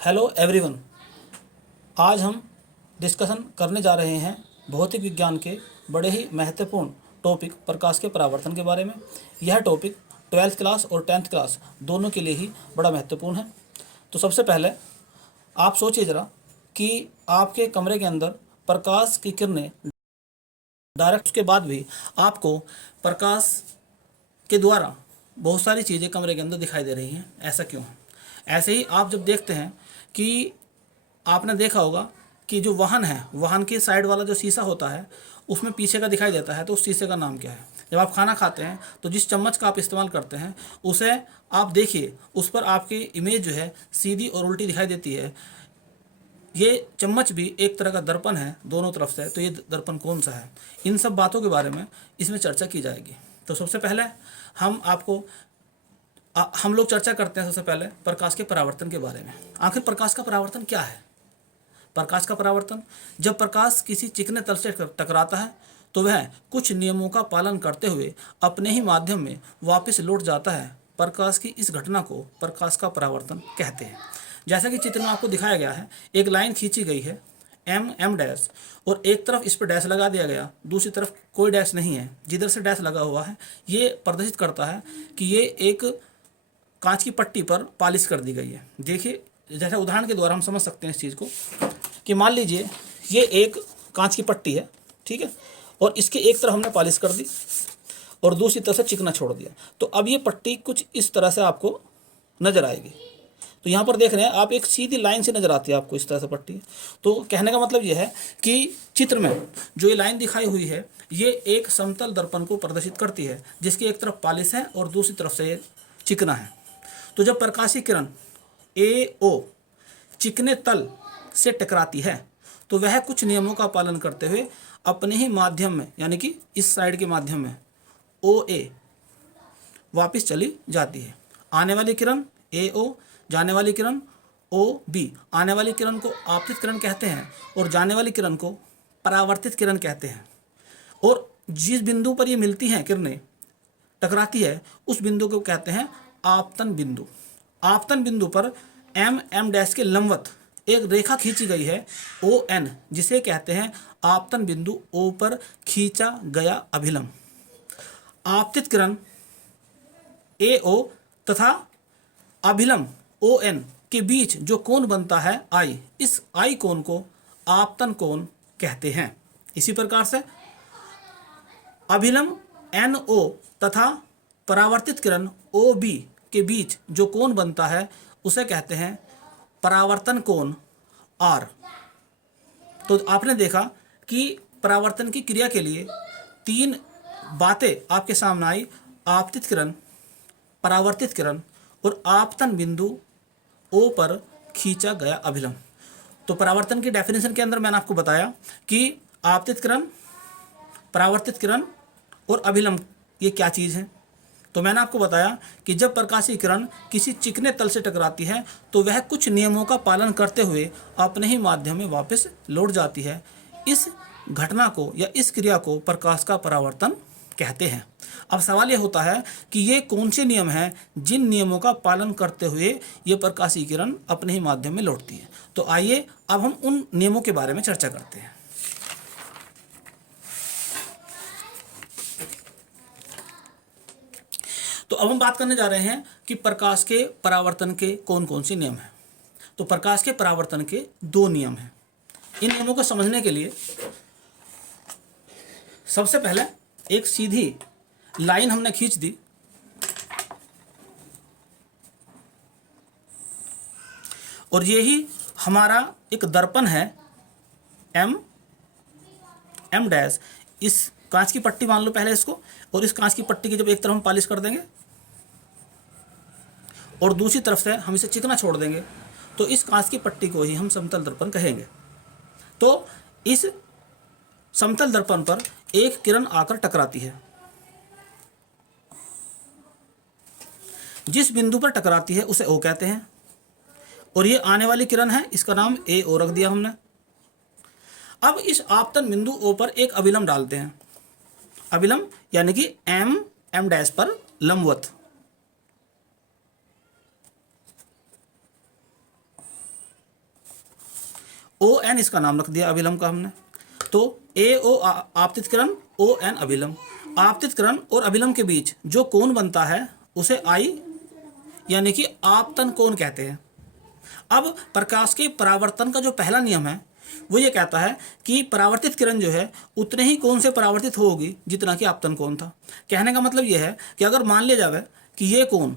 Hello everyone. आज हम discussion करने जा रहे हैं भौतिक विज्ञान के बड़े ही महत्वपूर्ण टॉपिक प्रकाश के परावर्तन के बारे में। यह टॉपिक 12th क्लास और 10th क्लास दोनों के लिए ही बड़ा महत्वपूर्ण है। तो सबसे पहले आप सोचिए ज़रा कि आपके कमरे के अंदर प्रकाश की किरणें डायरेक्ट, उसके बाद भी आपको प्रकाश के द्वारा बहुत सारी चीज़ें कमरे के अंदर दिखाई दे रही हैं। ऐसा क्यों है? ऐसे ही आप जब देखते हैं कि आपने देखा होगा कि जो वाहन है, वाहन के साइड वाला जो शीशा होता है उसमें पीछे का दिखाई देता है, तो उस शीशे का नाम क्या है? जब आप खाना खाते हैं तो जिस चम्मच का आप इस्तेमाल करते हैं उसे आप देखिए, उस पर आपकी इमेज जो है सीधी और उल्टी दिखाई देती है। ये चम्मच भी एक तरह का दर्पण है दोनों तरफ से, तो ये दर्पण कौन सा है? इन सब बातों के बारे में इसमें चर्चा की जाएगी। तो सबसे पहले हम लोग चर्चा करते हैं सबसे पहले प्रकाश के परावर्तन के बारे में। आखिर प्रकाश का परावर्तन क्या है? प्रकाश का परावर्तन, जब प्रकाश किसी चिकने तल से टकराता है तो वह कुछ नियमों का पालन करते हुए अपने ही माध्यम में वापस लौट जाता है। प्रकाश की इस घटना को प्रकाश का परावर्तन कहते हैं। जैसा कि चित्र में आपको दिखाया गया है, एक लाइन खींची गई है एम डैश, और एक तरफ इस पर डैश लगा दिया गया, दूसरी तरफ कोई डैश नहीं है। जिधर से डैश लगा हुआ है ये प्रदर्शित करता है कि ये एक कांच की पट्टी पर पॉलिश कर दी गई है। देखिए, जैसे उदाहरण के द्वारा हम समझ सकते हैं इस चीज़ को कि मान लीजिए ये एक कांच की पट्टी है, ठीक है, और इसके एक तरफ हमने पॉलिश कर दी और दूसरी तरफ से चिकना छोड़ दिया। तो अब ये पट्टी कुछ इस तरह से आपको नजर आएगी। तो यहाँ पर देख रहे हैं आप, एक सीधी लाइन से नजर आती है आपको इस तरह से पट्टी। तो कहने का मतलब ये है कि चित्र में जो ये लाइन दिखाई हुई है ये एक समतल दर्पण को प्रदर्शित करती है, जिसकी एक तरफ पॉलिश है और दूसरी तरफ से ये चिकना है। तो जब प्रकाशीय किरण AO चिकने तल से टकराती है तो वह कुछ नियमों का पालन करते हुए अपने ही माध्यम में, यानी कि इस साइड के माध्यम में OA वापस चली जाती है। आने वाली किरण AO, जाने वाली किरण OB। आने वाली किरण को आपतित किरण कहते हैं और जाने वाली किरण को परावर्तित किरण कहते हैं। और जिस बिंदु पर ये मिलती हैं किरणें, टकराती है, उस बिंदु को कहते हैं आपतन बिंदु। आपतन बिंदु पर M डैश के लंबवत एक रेखा खींची गई है ON, जिसे कहते हैं आपतन बिंदु O पर खींचा गया अभिलंब। आपतित किरण AO तथा अभिलंब ON के बीच जो कोण बनता है I, इस I कोण को आपतन कोण कहते हैं। इसी प्रकार से अभिलंब NO तथा परावर्तित किरण OB के बीच जो कोण बनता है उसे कहते हैं परावर्तन कोण R। तो आपने देखा कि परावर्तन की क्रिया के लिए तीन बातें आपके सामने आई: आपतित किरण, परावर्तित किरण और आपतन बिंदु O पर खींचा गया अभिलंब। तो परावर्तन की डेफिनेशन के अंदर मैंने आपको बताया कि आपतित किरण, परावर्तित किरण और अभिलंब ये क्या चीज़ है। तो मैंने आपको बताया कि जब प्रकाशीय किरण किसी चिकने तल से टकराती है तो वह कुछ नियमों का पालन करते हुए अपने ही माध्यम में वापस लौट जाती है। इस घटना को या इस क्रिया को प्रकाश का परावर्तन कहते हैं। अब सवाल यह होता है कि ये कौन से नियम हैं जिन नियमों का पालन करते हुए ये प्रकाशीय किरण अपने ही माध्यम में लौटती है। तो आइए अब हम उन नियमों के बारे में चर्चा करते हैं। तो अब हम बात करने जा रहे हैं कि प्रकाश के परावर्तन के कौन कौन से नियम हैं। तो प्रकाश के परावर्तन के दो नियम हैं। इन नियमों को समझने के लिए सबसे पहले एक सीधी लाइन हमने खींच दी और यही हमारा एक दर्पण है M डैश। इस कांच की पट्टी मान लो पहले इसको, और इस कांच की पट्टी की जब एक तरफ हम पॉलिश कर देंगे और दूसरी तरफ से हम इसे चिकना छोड़ देंगे तो इस कांच की पट्टी को ही हम समतल दर्पण कहेंगे। तो इस समतल दर्पण पर एक किरण आकर टकराती है। जिस बिंदु पर टकराती है उसे O कहते हैं और ये आने वाली किरण है, इसका नाम AO रख दिया हमने। अब इस आपतन बिंदु O पर एक अभिलंब डालते हैं। अभिलंब यानी कि M डैश पर लंबवत। ओ एन इसका नाम रख दिया अभिलंब का हमने। तो ए ओ आपतित किरण, ओ एन अभिलंब। आपतित किरण और अभिलंब के बीच जो कोण बनता है उसे आई यानी कि आपतन कोण कहते हैं। अब प्रकाश के परावर्तन का जो पहला नियम है वो ये कहता है कि परावर्तित किरण जो है उतने ही कोण से परावर्तित होगी जितना कि आपतन कोण था। कहने का मतलब ये है कि अगर मान लिया जाए कि ये कोण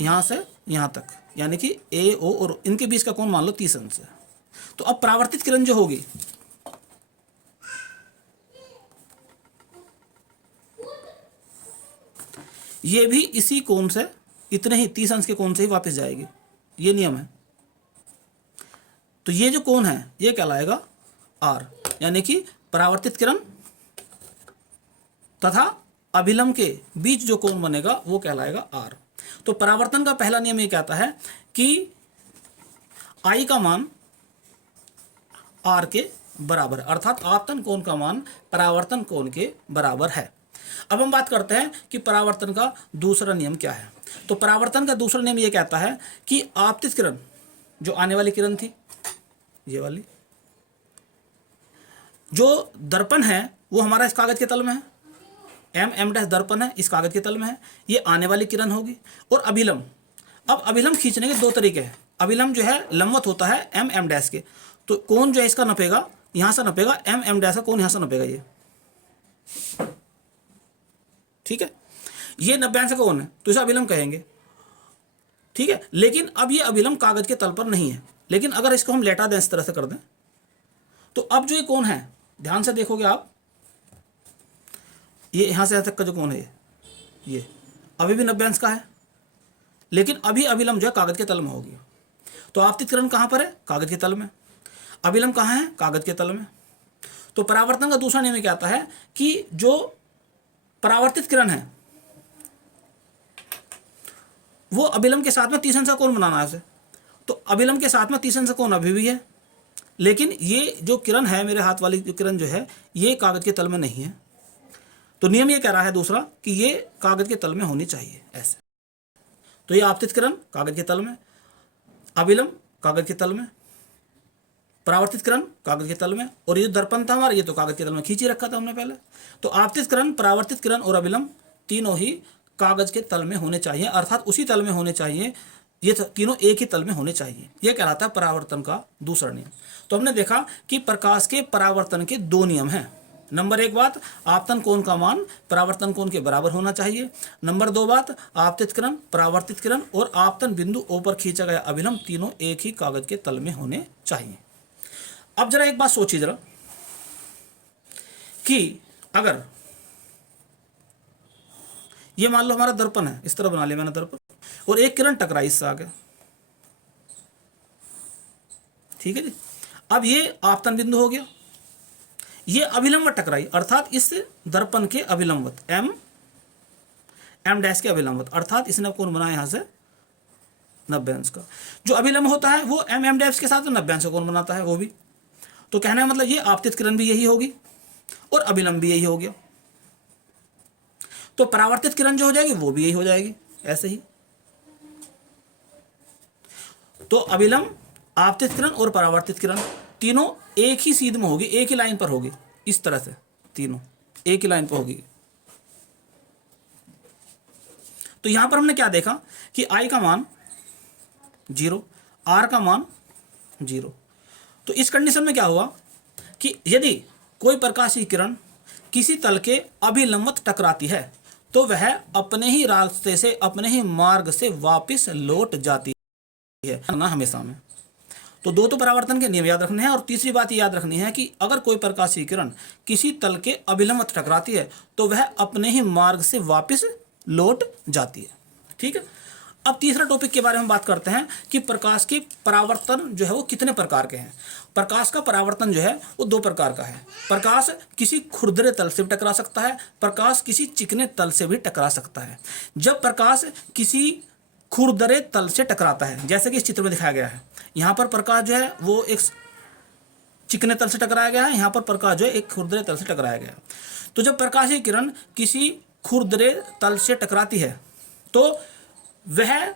यहाँ से यहाँ तक यानी कि ए ओ और इनके बीच का कोण मान लो 30 अंश है, तो अब परावर्तित किरण जो होगी ये भी इसी कोण से, इतने ही 30 अंश के कोण से ही वापस जाएगी। ये नियम है। तो ये जो कोण है ये कहलाएगा आर, यानी कि परावर्तित किरण तथा अभिलंब के बीच जो कोण बनेगा वो कहलाएगा आर। तो परावर्तन का पहला नियम ये कहता है कि आई का मान आर के बराबर, अर्थात आपतन कोण का मान परावर्तन कोण के बराबर है। अब हम बात करते हैं कि परावर्तन का दूसरा नियम क्या है। तो परावर्तन का दूसरा नियम ये कहता है कि आपतित किरण जो आने वाली किरण थी, ये वाली जो दर्पण है वो हमारा इस कागज के तल में है, एम डैश दर्पण है, इस कागज के तल में है, ये आने वाली किरण होगी। और अभिलंब, अब अभिलंब खींचने के दो तरीके हैं। अभिलंब जो है लंबवत होता है एम डैश के, तो कोण जो है इसका नपेगा, यहां से नपेगा एम डैश का कोण यहां से नपेगा ये, ठीक है। ये 90 अंश का कोण है तो इसे अभिलंब कहेंगे, ठीक है। लेकिन अब ये अभिलंब कागज के तल पर नहीं है, लेकिन अगर इसको हम लेटा दें, इस तरह से कर दें, तो अब जो ये कोण है ध्यान से देखोगे आप, ये यहां से यहां तक का जो कोण है ये अभी भी 90 अंश का है, लेकिन अभी अभिलंब जो है कागज के तल में होगी। तो आपतित किरण कहां पर है? कागज के तल में। अभिलंब कहां है? कागज के तल में। तो परावर्तन का दूसरा नियम कहता है कि जो परावर्तित किरण है वो अभिलंब के साथ में 30 अंश का कोण बनाना है उसे। तो अभिलंब के साथ में 30 अंश का कोण अभी भी है, लेकिन ये जो किरण है, मेरे हाथ वाली जो किरण जो है, ये कागज के तल में नहीं है। तो नियम ये कह रहा है दूसरा कि ये कागज के तल में होनी चाहिए, ऐसे। तो ये आपतित किरण कागज के तल में, अभिलंब कागज के तल में, परावर्तित किरण कागज के तल में, और ये जो दर्पण था हमारा ये तो कागज के तल में खींच ही रखा था हमने पहले। तो आपतित किरण, परावर्तित किरण और अभिलंब तीनों ही कागज के तल में होने चाहिए, अर्थात उसी तल में होने चाहिए, ये तीनों एक ही तल में होने चाहिए। यह कहलाता है परावर्तन का दूसरा नियम। तो हमने देखा कि प्रकाश के परावर्तन के दो नियम हैं। नंबर 1 बात, आपतन कोण का मान परावर्तन कोण के बराबर होना चाहिए। नंबर 2 बात, आपतित किरण, परावर्तित किरण और आपतन बिंदु O पर खींचा गया अभिलंब तीनों एक ही कागज के तल में होने चाहिए। अब जरा एक बात सोचिए जरा कि अगर ये मान लो हमारा दर्पण है, इस तरह बना लिया मैंने दर्पण, और एक किरण टकराई इससे आगे, ठीक है जी। अब ये आपतन बिंदु हो गया, ये अभिलंब टकराई, अर्थात इस दर्पण के अभिलंबवत एम डैश के अभिलंबवत, अर्थात इसने कोण बनाया यहां से 90 अंश का। जो अभिलंब होता है वो एम डैश के साथ 90 अंश का कोण बनाता है वो भी। तो कहने का मतलब ये आपतित किरण भी यही होगी और अभिलंब भी यही हो गया। तो परावर्तित किरण जो हो जाएगी वो भी यही हो जाएगी, ऐसे ही। तो अभिलंब, आपतित किरण और परावर्तित किरण तीनों एक ही सीध में होगी, एक ही लाइन पर होगी, इस तरह से तीनों एक ही लाइन पर होगी। तो यहां पर हमने क्या देखा कि I का मान 0, R का मान 0। तो इस कंडीशन में क्या हुआ कि यदि कोई प्रकाशीय किरण किसी तल के अभिलंबवत टकराती है तो वह अपने ही रास्ते से, अपने ही मार्ग से वापस लौट जाती है ना, हमेशा में। तो दो तो परावर्तन के नियम याद रखने हैं, और तीसरी बात याद रखनी है कि अगर कोई प्रकाशीय किरण किसी तल के अभिलंबवत टकराती है तो वह अपने ही मार्ग से वापस लौट जाती है, ठीक है। अब तीसरा टॉपिक के बारे में बात करते हैं कि प्रकाश के परावर्तन जो है वो कितने प्रकार के हैं। प्रकाश का परावर्तन जो है वो 2 प्रकार का है। प्रकाश किसी खुरदरे तल से भी टकरा सकता है, प्रकाश किसी चिकने तल से भी टकरा सकता है। जब प्रकाश किसी खुरदरे तल से टकराता है, जैसे कि इस चित्र में दिखाया गया है, यहाँ पर प्रकाश जो है वो एक चिकने तल से टकराया गया है, यहाँ पर प्रकाश जो है एक खुरदरे तल से टकराया गया है। तो जब प्रकाशीय किरण किसी खुरदरे तल से टकराती है तो वह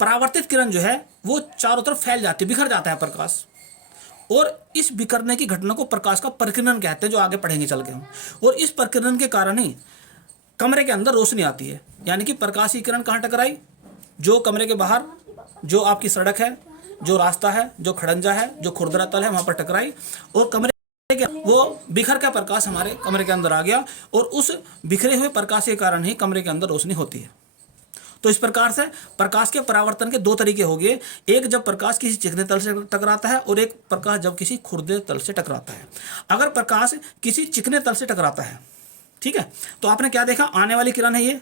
परावर्तित किरण जो है वो चारों तरफ फैल जाती है, बिखर जाता है प्रकाश। और इस बिखरने की घटना को प्रकाश का प्रकीर्णन कहते हैं, जो आगे पढ़ेंगे चल के हम। और इस प्रकीर्णन के कारण ही कमरे के अंदर रोशनी आती है। यानी कि प्रकाश की किरण कहाँ टकराई? जो कमरे के बाहर जो आपकी सड़क है, जो रास्ता है, जो खड़ंजा है, जो खुरदरा तल है, वहां पर टकराई और कमरे के वो बिखर का प्रकाश हमारे कमरे के अंदर आ गया। और उस बिखरे हुए प्रकाश के कारण ही कमरे के अंदर रोशनी होती है। तो इस प्रकार से प्रकाश के परावर्तन के दो तरीके हो गए। एक जब प्रकाश किसी चिकने तल से टकराता है, और एक प्रकाश जब किसी खुरदरे तल से टकराता है। अगर प्रकाश किसी चिकने तल से टकराता है, ठीक है, तो आपने क्या देखा? आने वाली किरण है, ये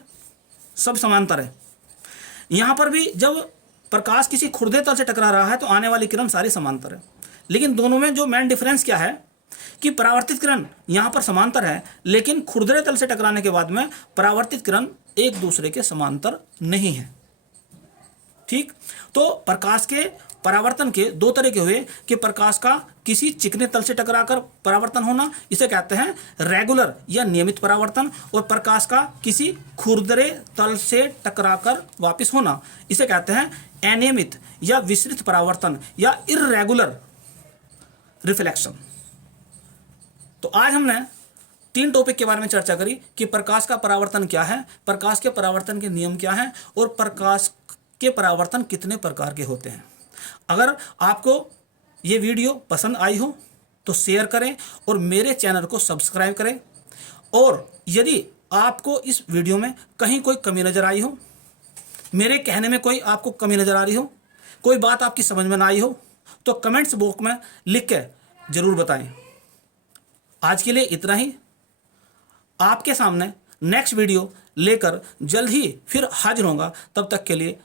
सब समांतर है। यहां पर भी जब प्रकाश किसी खुरदरे तल से टकरा रहा है तो आने वाली किरण सारी समांतर है। लेकिन दोनों में जो मेन डिफरेंस क्या है कि परावर्तित किरण यहां पर समांतर है, लेकिन खुरदरे तल से टकराने के बाद में परावर्तित किरण एक दूसरे के समांतर नहीं है। ठीक, तो प्रकाश के परावर्तन के दो तरीके हुए कि प्रकाश का किसी चिकने तल से टकराकर परावर्तन होना, इसे कहते हैं रेगुलर या नियमित परावर्तन। और प्रकाश का किसी खुरदरे तल से टकराकर वापस होना, इसे कहते हैं अनियमित या विस्तृत परावर्तन या इर्रेगुलर रिफ्लेक्शन। तो आज हमने 3 टॉपिक के बारे में चर्चा करी कि प्रकाश का परावर्तन क्या है, प्रकाश के परावर्तन के नियम क्या हैं, और प्रकाश के परावर्तन कितने प्रकार के होते हैं। अगर आपको ये वीडियो पसंद आई हो तो शेयर करें और मेरे चैनल को सब्सक्राइब करें। और यदि आपको इस वीडियो में कहीं कोई कमी नज़र आई हो, मेरे कहने में कोई आपको कमी नज़र आ रही हो, कोई बात आपकी समझ में ना आई हो, तो कमेंट्स बॉक्स में लिख के ज़रूर बताएं। आज के लिए इतना ही। आपके सामने नेक्स्ट वीडियो लेकर जल्द ही फिर हाजिर होऊंगा। तब तक के लिए